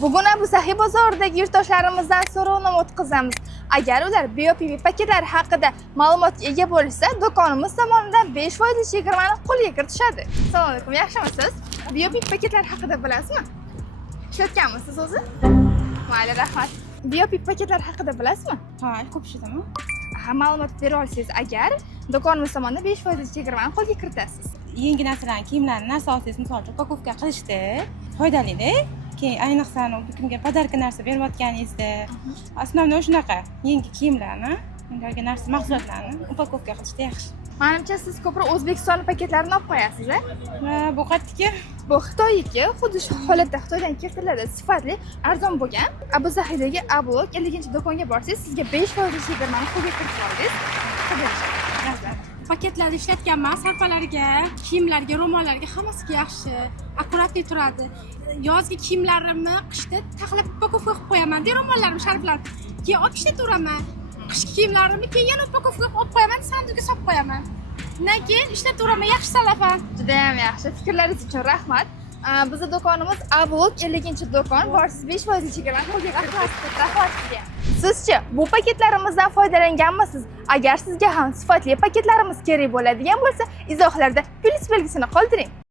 Bugun Abu Sahiy bozoridagi yurtdoshlarimizdan so'rovnoma o'tkazamiz. Agar ular BioPV paketlari haqida ma'lumotga ega bo'lsa, do'konimiz tomonidan 5% chegirmani qo'lga kiritishadi. Assalomu alaykum, yaxshimisiz? BioPV paketlari haqida bilasizmi? Ishlatganmisiz o'zi? Mayli, rahmat. BioPV paketlari haqida bilasizmi? Ha, ko'p ishlatami? Ma'lumot bera olsangiz, agar do'konimiz tomonidan 5% chegirmani qo'lga kiritasiz. Yangi narsalarni, kiyimlarni narsa olsangiz, misol uchun upakovka qilishda foydali-da. Keyin ayniqsa kimga podarka narsa berayotganingizda, основной shunaqa yangi kiyimlarni, yangi narsa mahsulotlarni upakovka qilishda yaxshi. Menimcha siz ko'proq O'zbekiston paketlarini olib qo'yasiz-a? Bu qayerdiki? Bu Xitoyniki, xuddi shu holatda Xitoydan keltiriladi, sifatli, arzon bo'lgan. Abu Sahiydagi A-blok 50-do'konga borsangiz, sizga 5% chegirmani qo'lga kiritib oldingiz. Qadrli. Paketlarni ishlatganman, sarpalarga, kiyimlarga, ro'mollarga hammasiga yaxshi, akkuratli turadi. Yozgi kiyimlarimni qishda taxlab upakovka qilib qo'yaman-da, ro'mollarimni, sharflarni. Keyin olib ishlataman. Qishki kiyimlarimni keyin yana upakovka qilib olib qo'yaman, sanduqqa solib qo'yaman. Undan keyin ishlataveraman, yaxshi salafan. Juda ham yaxshi. Fikrlaringiz uchun rahmat. Bizning do'konimiz A-blok 50-do'kon. Borsiz 5% chegirmani qo'lga kiritasiz. Rahmat sizga. Sizchi, bu paketlarimizdan foydalanganmisiz? Agar sizga ham sifatli paketlarimiz kerak bo'ladigan bo'lsa, izohlarda plus belgisini qoldiring.